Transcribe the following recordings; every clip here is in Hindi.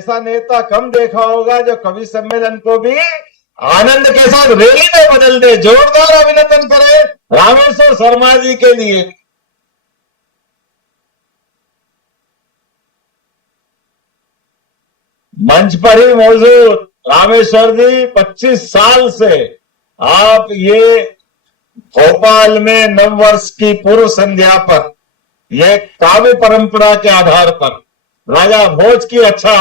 ऐसा नेता कम देखा होगा जो कवि सम्मेलन को भी आनंद के साथ रैली में बदल दे। जोरदार अभिनंदन करें रामेश्वर शर्मा जी के लिए। मंच पर ही मौजूद रामेश्वर जी, 25 साल से आप ये भोपाल में नववर्ष की पूर्व संध्या पर यह काव्य परंपरा के आधार पर राजा भोज की अच्छा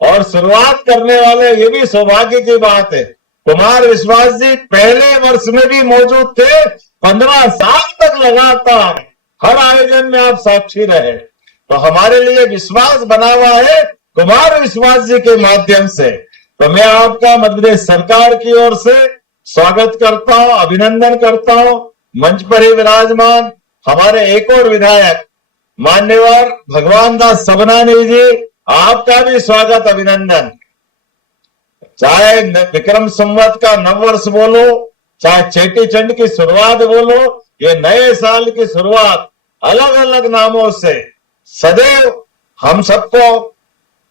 और शुरुआत करने वाले, ये भी सौभाग्य की बात है, कुमार विश्वास जी पहले वर्ष में भी मौजूद थे। 15 साल तक लगातार हर आयोजन में आप साक्षी रहे, तो हमारे लिए विश्वास बना हुआ है कुमार विश्वास जी के माध्यम से। तो मैं आपका मध्य प्रदेश सरकार की ओर से स्वागत करता हूं, अभिनंदन करता हूं। मंच पर ही विराजमान हमारे एक और विधायक मान्यवर भगवान दास सबनानी जी, आपका भी स्वागत अभिनंदन। चाहे विक्रम संवत का नववर्ष बोलो, चाहे चेटी चंड की शुरुआत बोलो, ये नए साल की शुरुआत अलग अलग नामों से सदैव हम सबको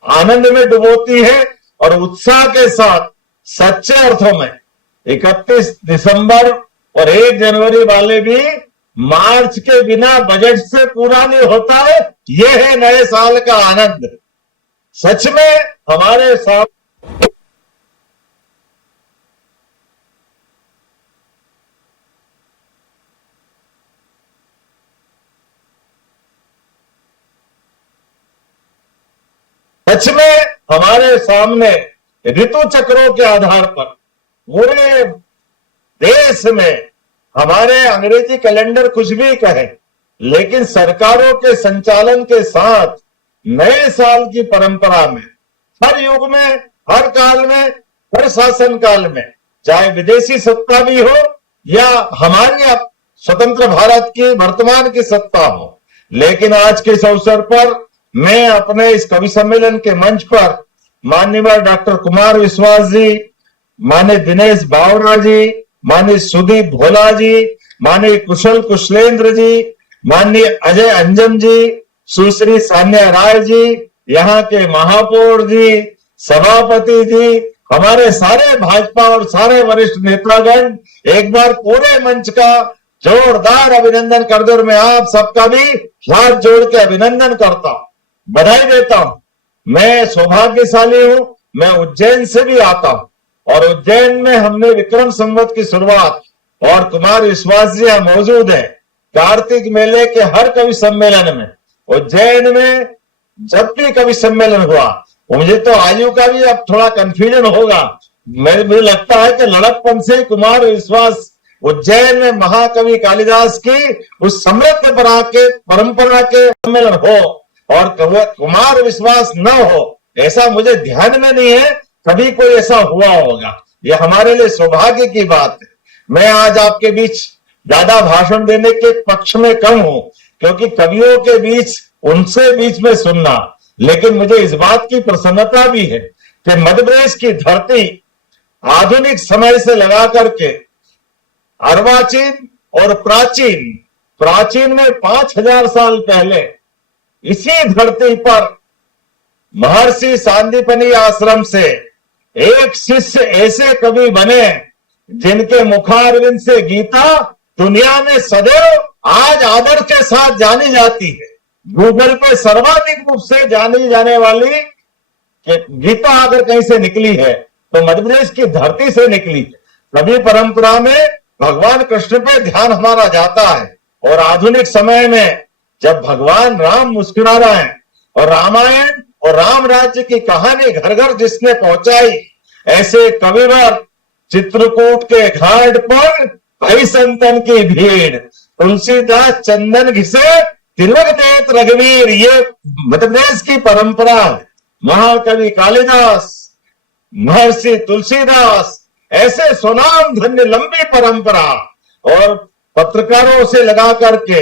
आनंद में डुबोती है और उत्साह के साथ सच्चे अर्थों में 31 दिसंबर और 1 जनवरी वाले भी मार्च के बिना बजट से पूरा नहीं होता है। यह है नए साल का आनंद। सच में हमारे साथ हमारे सामने ऋतु चक्रों के आधार पर पूरे देश में हमारे अंग्रेजी कैलेंडर कुछ भी कहे, लेकिन सरकारों के संचालन के साथ नए साल की परंपरा में हर युग में, हर काल में, हर शासन काल में, चाहे विदेशी सत्ता भी हो या हमारी स्वतंत्र भारत की वर्तमान की सत्ता हो, लेकिन आज के इस अवसर पर मैं अपने इस कवि सम्मेलन के मंच पर माननीय डॉक्टर कुमार विश्वास जी, माननीय दिनेश बावरा जी, माननीय सुदीप भोला जी, माननीय कुशल कुशलेंद्र जी, माननीय अजय अंजन जी, सुश्री सान्या राय जी, यहाँ के महापौर जी, सभापति जी, हमारे सारे भाजपा और सारे वरिष्ठ नेतागण, एक बार पूरे मंच का जोरदार अभिनंदन कर दो। और मैं आप सबका भी हाथ जोड़ के अभिनंदन करता हूं, बधाई देता हूं। मैं सौभाग्यशाली हूं, मैं उज्जैन से भी आता हूं और उज्जैन में हमने विक्रम संवत की शुरुआत, और कुमार विश्वास जी यहां मौजूद है, कार्तिक मेले के हर कवि सम्मेलन में उज्जैन में जब भी कवि सम्मेलन हुआ, मुझे तो आयु का भी अब थोड़ा कंफ्यूजन होगा, मुझे लगता है कि लड़कपन से कुमार विश्वास उज्जैन में महाकवि कालिदास की उस समृद्ध परंपरा के सम्मेलन हो और कुमार विश्वास न हो, ऐसा मुझे ध्यान में नहीं है कभी कोई ऐसा हुआ होगा। ये हमारे लिए सौभाग्य की बात है। मैं आज आपके बीच ज्यादा भाषण देने के पक्ष में कम हूं, क्योंकि कवियों के बीच उनसे बीच में सुनना, लेकिन मुझे इस बात की प्रसन्नता भी है कि मध्य प्रदेश की धरती आधुनिक समय से लगा करके अर्वाचीन और प्राचीन में 5000 साल पहले इसी धरती पर महर्षि सांदीपनि आश्रम से एक शिष्य ऐसे कवि बने जिनके मुखारविंद से गीता दुनिया में सदैव आज आदर के साथ जानी जाती है। गूगल पे सर्वाधिक रूप से जानी जाने वाली गीता अगर कहीं से निकली है तो मध्य प्रदेश की धरती से निकली है। कवि परंपरा में भगवान कृष्ण पे ध्यान हमारा जाता है और आधुनिक समय में जब भगवान राम मुस्कुरा रहे हैं और रामायण और राम राज्य की कहानी घर घर जिसने पहुंचाई, ऐसे कविवर चित्रकूट के घाट पर भई संतन की भीड़, तुलसीदास चंदन घिसे तिलक देत रघुवीर, ये मध्य प्रदेश की परंपरा है। महाकवि कालिदास, महर्षि तुलसीदास, ऐसे सुनाम धन्य लंबी परंपरा, और पत्रकारों से लगा करके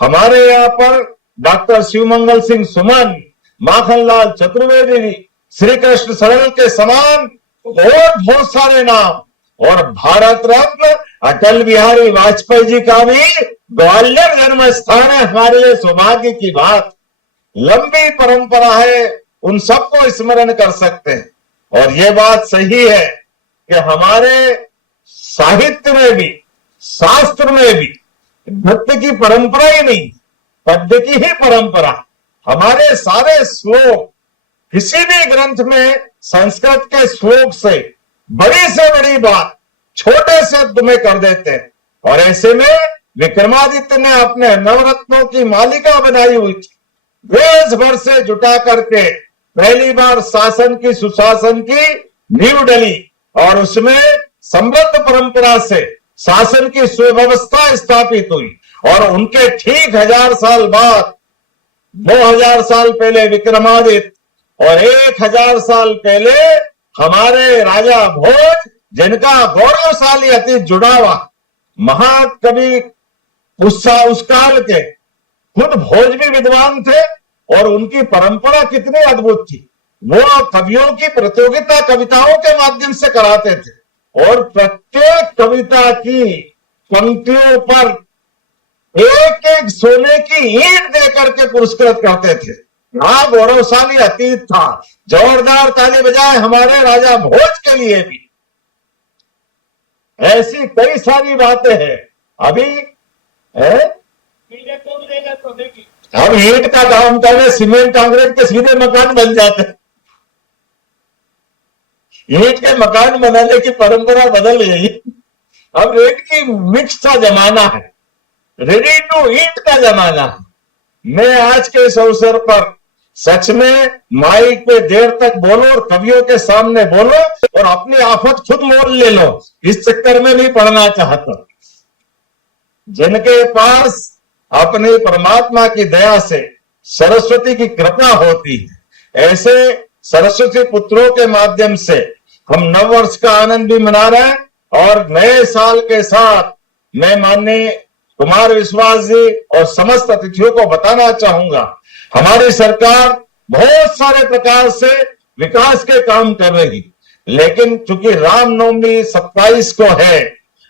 हमारे यहाँ पर डॉक्टर शिवमंगल सिंह सुमन, माखनलाल चतुर्वेदी, श्री कृष्ण सरल के समान और बहुत सारे नाम, और भारत रत्न अटल बिहारी वाजपेयी जी का भी ग्वालियर जन्म स्थान है। हमारे लिए सौभाग्य की बात, लंबी परंपरा है उन सबको स्मरण कर सकते हैं। और ये बात सही है कि हमारे साहित्य में भी, शास्त्र में भी नृत्य की परंपरा ही नहीं, पद्य की ही परंपरा। हमारे सारे श्लोक किसी भी ग्रंथ में संस्कृत के श्लोक से बड़ी बात छोटे शब्द में कर देते हैं। और ऐसे में विक्रमादित्य ने अपने नवरत्नों की मालिका बनाई हुई थी, देश भर से जुटा करके पहली बार शासन की, सुशासन की नींव डली और उसमें समृद्ध परंपरा से शासन की सुव्यवस्था स्थापित हुई। और उनके ठीक 1000 साल बाद, 2000 साल पहले विक्रमादित्य और 1000 साल पहले हमारे राजा भोज, जिनका गौरवशाली अतीत जुड़ा हुआ, महाकवि उस काल के खुद भोज भी विद्वान थे और उनकी परंपरा कितनी अद्भुत थी। वो कवियों की प्रतियोगिता कविताओं के माध्यम से कराते थे और प्रत्येक कविता की पंक्तियों पर एक एक सोने की ईंट देकर के पुरस्कृत करते थे। गौरवशाली अतीत था। जोरदार ताली बजाए हमारे राजा भोज के लिए भी। ऐसी कई सारी बातें हैं। अभी अब ईंट का काम करने, सीमेंट कांक्रीट के सीधे मकान बन जाते हैं। ईंट के मकान बनाने की परंपरा बदल गई। अब रेट की मिक्स का जमाना है, रेडी टू ईट का जमाना है। मैं आज के इस अवसर पर सच में माइक पे देर तक बोलो और कवियों के सामने बोलो और अपनी आफत खुद मोल ले लो, इस चक्कर में नहीं पढ़ना चाहता। जिनके पास अपनी परमात्मा की दया से सरस्वती की कृपा होती है, ऐसे सरस्वती पुत्रों के माध्यम से हम नववर्ष का आनंद भी मना रहे हैं। और नए साल के साथ मैं माननीय कुमार विश्वास जी और समस्त अतिथियों को बताना चाहूंगा, हमारी सरकार बहुत सारे प्रकार से विकास के काम कर रही, लेकिन चूंकि रामनवमी 27 को है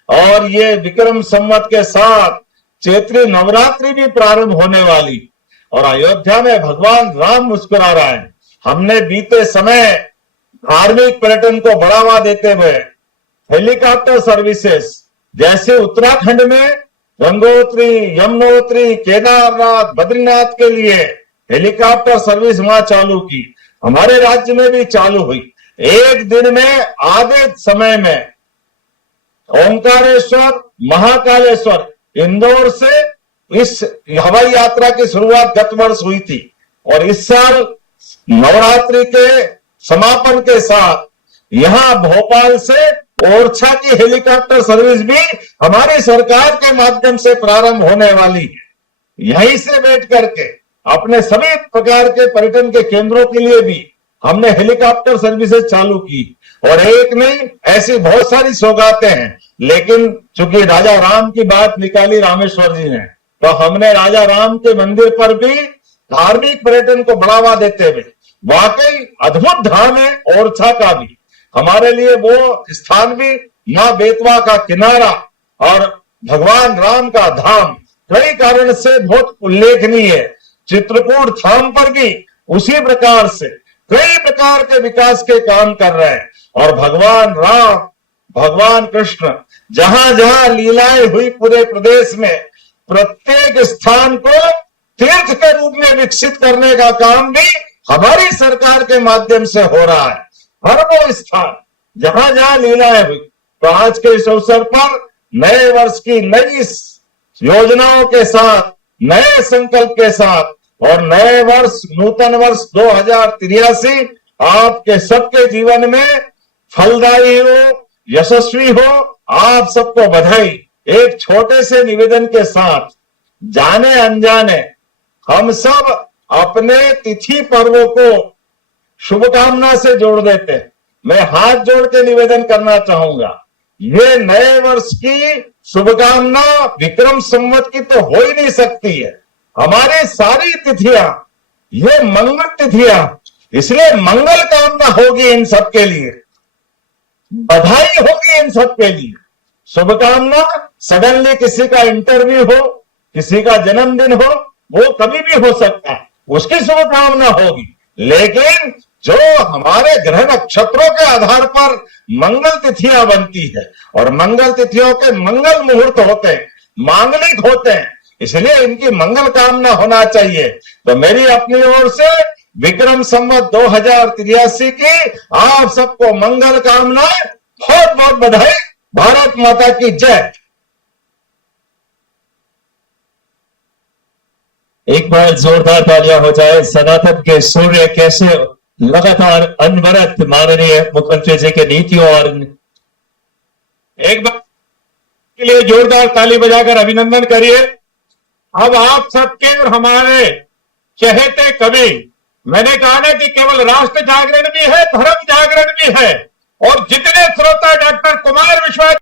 और ये विक्रम संवत के साथ चैत्री नवरात्रि भी प्रारंभ होने वाली और अयोध्या में भगवान राम मुस्कुरा रहा है। हमने बीते समय धार्मिक पर्यटन को बढ़ावा देते हुए हेलीकॉप्टर सर्विसेज, जैसे उत्तराखंड में गंगोत्री, यमुनोत्री, केदारनाथ, बद्रीनाथ के लिए हेलीकॉप्टर सर्विस वहां चालू की, हमारे राज्य में भी चालू हुई। एक दिन में आधे समय में ओंकारेश्वर, महाकालेश्वर, इंदौर से इस हवाई यात्रा की शुरुआत गत वर्ष हुई थी और इस साल नवरात्रि के समापन के साथ यहां भोपाल से ओरछा की हेलीकॉप्टर सर्विस भी हमारी सरकार के माध्यम से प्रारंभ होने वाली है। यहीं से बैठ करके अपने सभी प्रकार के पर्यटन के केंद्रों के लिए भी हमने हेलीकॉप्टर सर्विसेज चालू की और एक नहीं, ऐसी बहुत सारी सौगातें हैं। लेकिन चूंकि राजा राम की बात निकाली रामेश्वर जी ने, तो हमने राजा राम के मंदिर पर भी धार्मिक पर्यटन को बढ़ावा देते हुए, वाकई अद्भुत धाम है ओरछा का भी, हमारे लिए वो स्थान भी मां बेतवा का किनारा और भगवान राम का धाम कई कारण से बहुत उल्लेखनीय है। चित्रकूट धाम पर भी उसी प्रकार से कई प्रकार के विकास के काम कर रहे हैं और भगवान राम, भगवान कृष्ण जहां जहां लीलाएं हुई पूरे प्रदेश में, प्रत्येक स्थान को तीर्थ के रूप में विकसित करने का काम भी हमारी सरकार के माध्यम से हो रहा है। हर वो स्थान जहां जहां लीलाएं हुई, तो आज के इस अवसर पर नए वर्ष की नई योजनाओं के साथ, नए संकल्प के साथ और नए वर्ष, नूतन वर्ष 2083 आपके सबके जीवन में फलदायी हो, यशस्वी हो। आप सबको बधाई। एक छोटे से निवेदन के साथ, जाने अनजाने हम सब अपने तिथि पर्वों को शुभकामना से जोड़ देते हैं। मैं हाथ जोड़ के निवेदन करना चाहूंगा, ये नए वर्ष की शुभकामना विक्रम संवत की तो हो ही नहीं सकती है। हमारी सारी तिथियां ये मंगल तिथियां, इसलिए मंगल कामना होगी इन सबके लिए, बधाई होगी इन सबके लिए। शुभकामना, सडनली किसी का इंटरव्यू हो, किसी का जन्मदिन हो, वो कभी भी हो सकता है, उसकी शुभकामना होगी। लेकिन जो हमारे ग्रह नक्षत्रों के आधार पर मंगल तिथियां बनती है और मंगल तिथियों के मंगल मुहूर्त होते हैं, मांगलिक होते हैं, इसलिए इनकी मंगल कामना होना चाहिए। तो मेरी अपनी ओर से विक्रम संवत 2083 की आप सबको मंगल कामनाएं, बहुत बहुत बधाई। भारत माता की जय। एक बार जोरदार तालियां हो जाए। सनातन के सूर्य कैसे लगातार अनवरत माननीय मुख्यमंत्री जी के नीतियों और एक बार के लिए जोरदार ताली बजाकर अभिनंदन करिए। अब आप सबके और हमारे चहेते कवि, मैंने कहा ना कि केवल राष्ट्र जागरण भी है, धर्म जागरण भी है, और जितने श्रोता डॉक्टर कुमार विश्वास